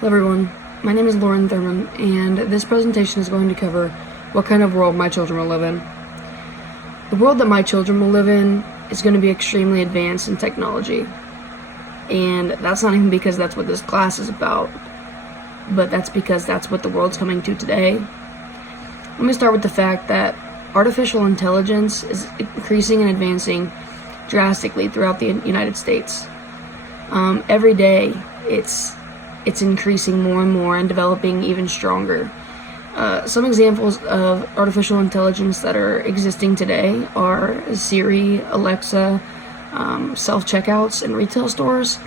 Hello everyone, my name is Lauren Thurman, and this presentation is going to cover what kind of world my children will live in. The world that my children will live in is going to be extremely advanced in technology, and that's not even because that's what this class is about, but that's because that's what the world's coming to today. Let me start with the fact that artificial intelligence is increasing and advancing drastically throughout the United States. Every day it's increasing more and more and developing even stronger. Some examples of artificial intelligence that are existing today are Siri, Alexa, self-checkouts in retail stores.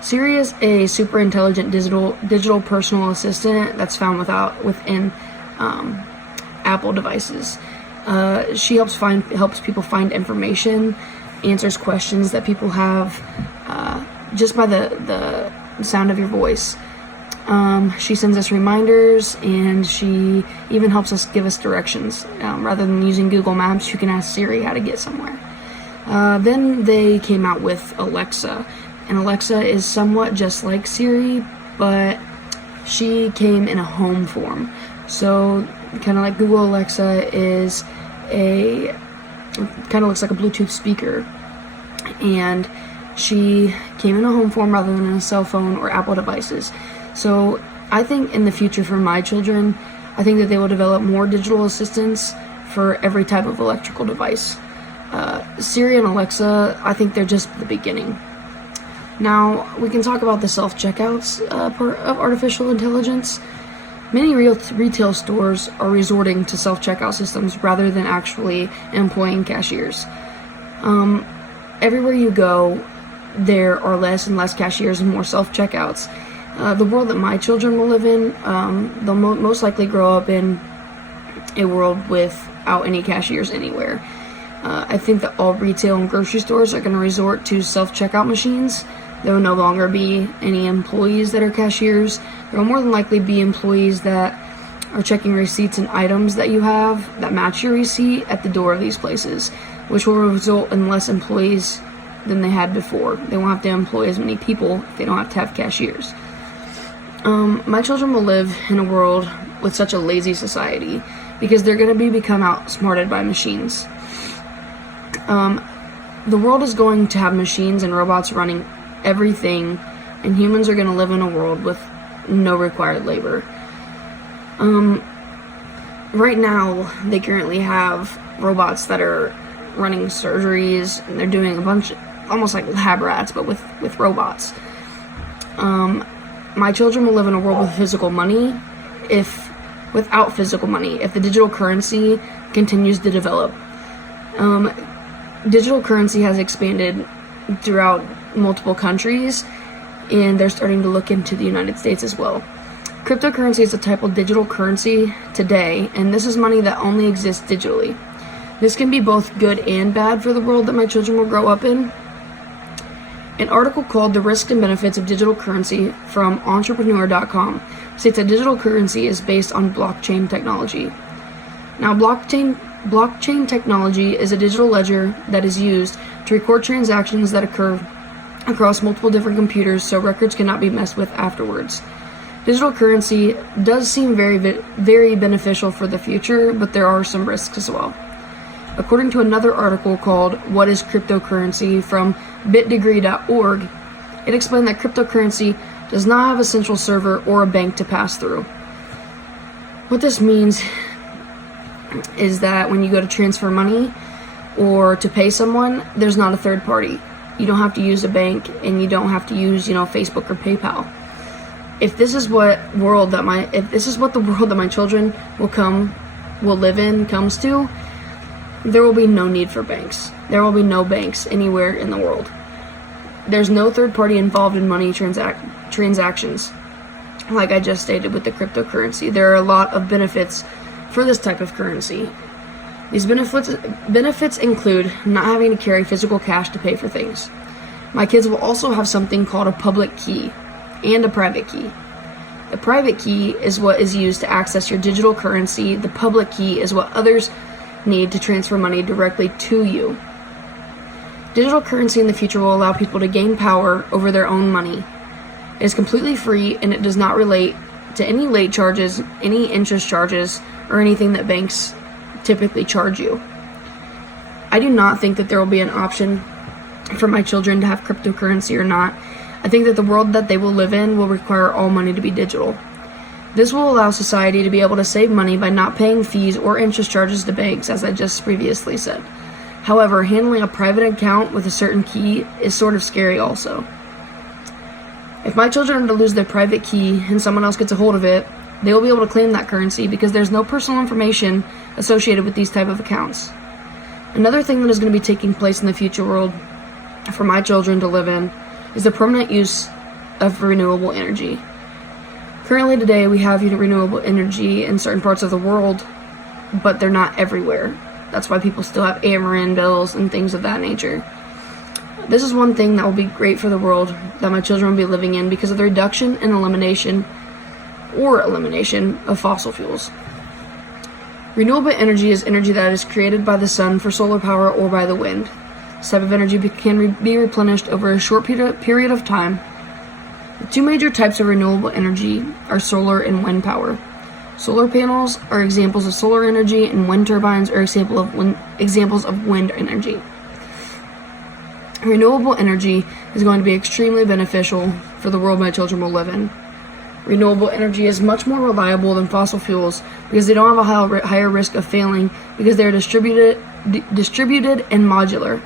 Siri is a super intelligent digital personal assistant that's found within Apple devices. She helps people find information, answers questions that people have just by the sound of your voice. She sends us reminders, and she even helps us give us directions. Rather than using Google Maps, you can ask Siri how to get somewhere. Then they came out with Alexa, and Alexa is somewhat just like Siri, but she came in a home form. So kind of like Google Alexa is kind of looks like a Bluetooth speaker, and she came in a home form rather than a cell phone or Apple devices. So I think in the future for my children, I think that they will develop more digital assistants for every type of electrical device. Siri and Alexa, I think they're just the beginning. Now, we can talk about the self-checkouts part of artificial intelligence. Many retail stores are resorting to self-checkout systems rather than actually employing cashiers. Everywhere you go, there are less and less cashiers and more self-checkouts. The world that my children will live in, they'll most likely grow up in a world without any cashiers anywhere. I think that all retail and grocery stores are going to resort to self-checkout machines. There will no longer be any employees that are cashiers. There will more than likely be employees that are checking receipts and items that you have that match your receipt at the door of these places, which will result in less employees than they had before. They won't have to employ as many people if they don't have to have cashiers. My children will live in a world with such a lazy society because they're going to become outsmarted by machines. The world is going to have machines and robots running everything, and humans are going to live in a world with no required labor. Right now, they currently have robots that are running surgeries, and they're doing a bunch, almost like lab rats, but with robots. My children will live in a world with physical money, without physical money, if the digital currency continues to develop. Digital currency has expanded throughout multiple countries, and they're starting to look into the United States as well. Cryptocurrency is a type of digital currency today, and this is money that only exists digitally. This can be both good and bad for the world that my children will grow up in. An article called The Risks and Benefits of Digital Currency from Entrepreneur.com states that digital currency is based on blockchain technology. Now, blockchain technology is a digital ledger that is used to record transactions that occur across multiple different computers so records cannot be messed with afterwards. Digital currency does seem very beneficial for the future, but there are some risks as well. According to another article called What is Cryptocurrency from bitdegree.org, it explained that cryptocurrency does not have a central server or a bank to pass through. What this means is that when you go to transfer money or to pay someone, there's not a third party. You don't have to use a bank, and you don't have to use, Facebook or PayPal. If this is what the world that my children will live in comes to, there will be no need for banks. There will be no banks anywhere in the world. There's no third party involved in money transactions. Like I just stated with the cryptocurrency, there are a lot of benefits for this type of currency. These benefits include not having to carry physical cash to pay for things. My kids will also have something called a public key and a private key. The private key is what is used to access your digital currency. The public key is what others need to transfer money directly to you. Digital currency in the future will allow people to gain power over their own money. It is completely free, and it does not relate to any late charges, any interest charges, or anything that banks typically charge you. I do not think that there will be an option for my children to have cryptocurrency or not. I think that the world that they will live in will require all money to be digital. This will allow society to be able to save money by not paying fees or interest charges to banks, as I just previously said. However, handling a private account with a certain key is sort of scary also. If my children are to lose their private key and someone else gets a hold of it, they will be able to claim that currency because there's no personal information associated with these type of accounts. Another thing that is going to be taking place in the future world for my children to live in is the permanent use of renewable energy. Currently today we have renewable energy in certain parts of the world, but they're not everywhere. That's why people still have Ameren bills and things of that nature. This is one thing that will be great for the world that my children will be living in because of the reduction and elimination of fossil fuels. Renewable energy is energy that is created by the sun for solar power or by the wind. This type of energy can be replenished over a short period of time. The two major types of renewable energy are solar and wind power. Solar panels are examples of solar energy, and wind turbines are examples of wind energy. Renewable energy is going to be extremely beneficial for the world my children will live in. Renewable energy is much more reliable than fossil fuels because they don't have a higher risk of failing because they are distributed and modular.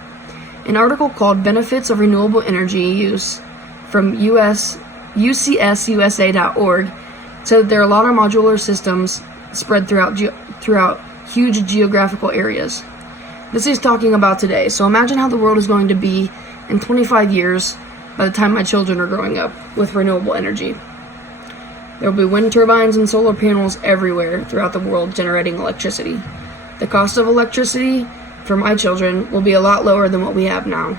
An article called Benefits of Renewable Energy Use from UCSUSA.org said that there are a lot of modular systems spread throughout huge geographical areas. This is talking about today, so imagine how the world is going to be in 25 years by the time my children are growing up with renewable energy. There will be wind turbines and solar panels everywhere throughout the world generating electricity. The cost of electricity for my children will be a lot lower than what we have now.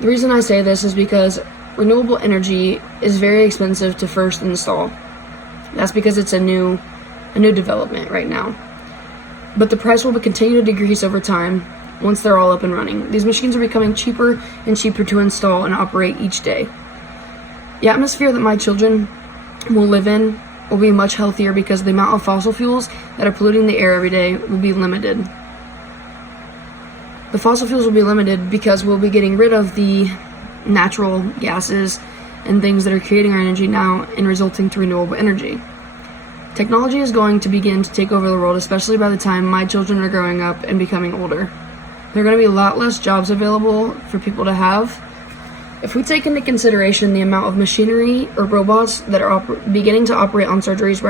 The reason I say this is because renewable energy is very expensive to first install. That's because it's a new development right now. But the price will continue to decrease over time once they're all up and running. These machines are becoming cheaper and cheaper to install and operate each day. The atmosphere that my children will live in will be much healthier because the amount of fossil fuels that are polluting the air every day will be limited. The fossil fuels will be limited because we'll be getting rid of the natural gases and things that are creating our energy now and resulting to renewable energy. Technology is going to begin to take over the world, especially by the time my children are growing up and becoming older. There are going to be a lot less jobs available for people to have. If we take into consideration the amount of machinery or robots that are beginning to operate on surgeries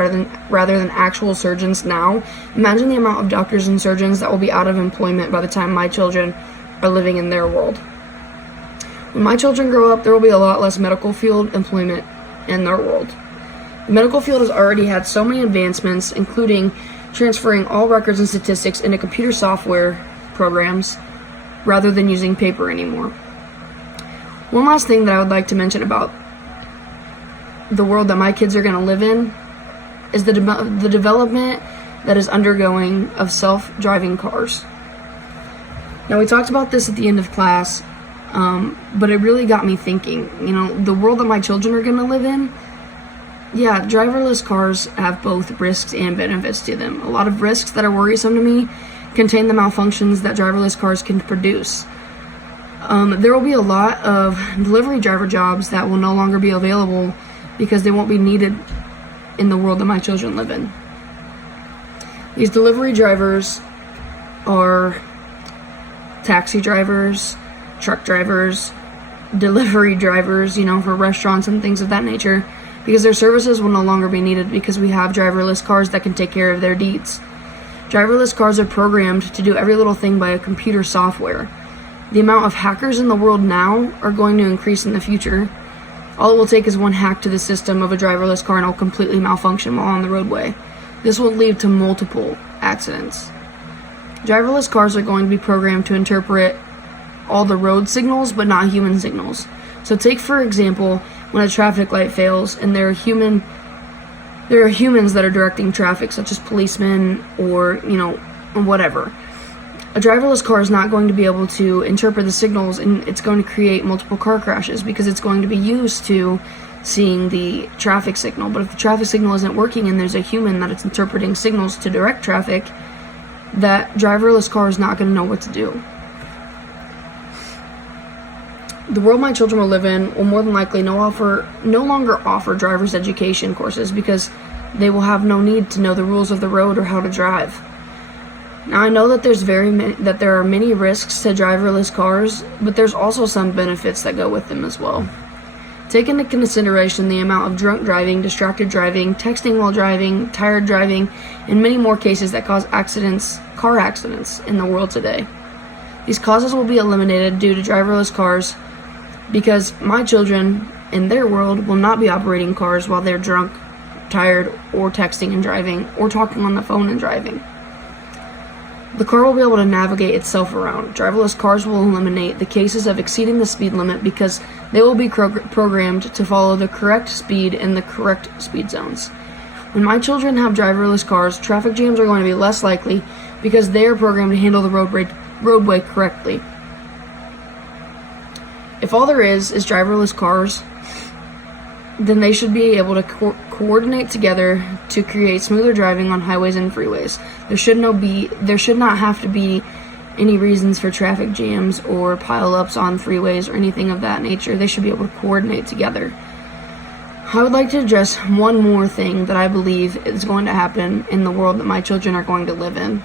rather than actual surgeons now, imagine the amount of doctors and surgeons that will be out of employment by the time my children are living in their world. When my children grow up, there will be a lot less medical field employment in their world. The medical field has already had so many advancements, including transferring all records and statistics into computer software programs rather than using paper anymore. One last thing that I would like to mention about the world that my kids are going to live in is the development that is undergoing of self-driving cars. Now, we talked about this at the end of class, but it really got me thinking. The world that my children are going to live in, yeah, driverless cars have both risks and benefits to them. A lot of risks that are worrisome to me contain the malfunctions that driverless cars can produce. There will be a lot of delivery driver jobs that will no longer be available because they won't be needed in the world that my children live in. These delivery drivers are taxi drivers, truck drivers, delivery drivers, for restaurants and things of that nature, because their services will no longer be needed because we have driverless cars that can take care of their needs. Driverless cars are programmed to do every little thing by a computer software. The amount of hackers in the world now are going to increase in the future. All it will take is one hack to the system of a driverless car and it'll completely malfunction while on the roadway. This will lead to multiple accidents. Driverless cars are going to be programmed to interpret all the road signals but not human signals. So take, for example, when a traffic light fails and there are humans that are directing traffic, such as policemen or whatever. A driverless car is not going to be able to interpret the signals, and it's going to create multiple car crashes because it's going to be used to seeing the traffic signal. But if the traffic signal isn't working and there's a human that it's interpreting signals to direct traffic, that driverless car is not going to know what to do. The world my children will live in will more than likely no longer offer driver's education courses because they will have no need to know the rules of the road or how to drive. Now, I know that there are many risks to driverless cars, but there's also some benefits that go with them as well. Take into consideration the amount of drunk driving, distracted driving, texting while driving, tired driving, and many more cases that cause car accidents in the world today. These causes will be eliminated due to driverless cars because my children, in their world, will not be operating cars while they're drunk, tired, or texting and driving, or talking on the phone and driving. The car will be able to navigate itself around. Driverless cars will eliminate the cases of exceeding the speed limit because they will be programmed to follow the correct speed in the correct speed zones. When my children have driverless cars, traffic jams are going to be less likely because they are programmed to handle the roadway correctly. If all there is driverless cars, then they should be able to coordinate together to create smoother driving on highways and freeways. There should not have to be any reasons for traffic jams or pile-ups on freeways or anything of that nature. They should be able to coordinate together. I would like to address one more thing that I believe is going to happen in the world that my children are going to live in.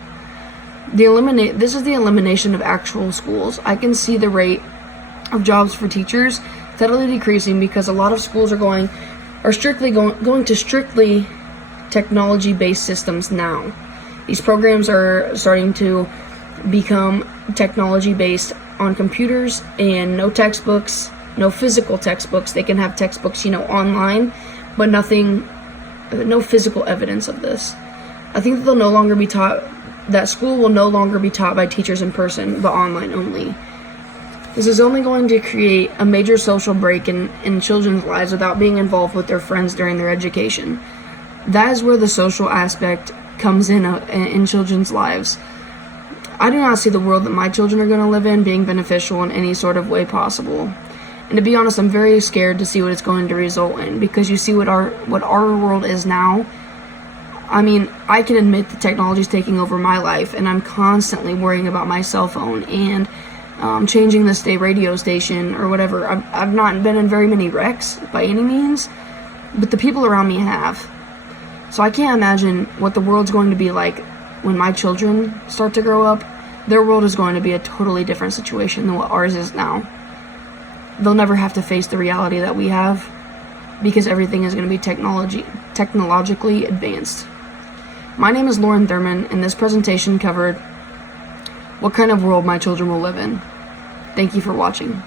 This is the elimination of actual schools. I can see the rate of jobs for teachers steadily decreasing because a lot of schools are going to strictly technology-based systems now. These programs are starting to become technology-based on computers and no textbooks, no physical textbooks. They can have textbooks, online, but no physical evidence of this. I think that school will no longer be taught by teachers in person, but online only. This is only going to create a major social break in children's lives without being involved with their friends during their education. That is where the social aspect comes in children's lives. I do not see the world that my children are going to live in being beneficial in any sort of way possible. And to be honest, I'm very scared to see what it's going to result in because you see what our world is now. I mean, I can admit that technology is taking over my life, and I'm constantly worrying about my cell phone and changing the radio station or whatever. I've not been in very many wrecks by any means, but the people around me have. So I can't imagine what the world's going to be like when my children start to grow up. Their world is going to be a totally different situation than what ours is now. They'll never have to face the reality that we have because everything is going to be technologically advanced. My name is Lauren Thurman, and this presentation covered what kind of world my children will live in. Thank you for watching.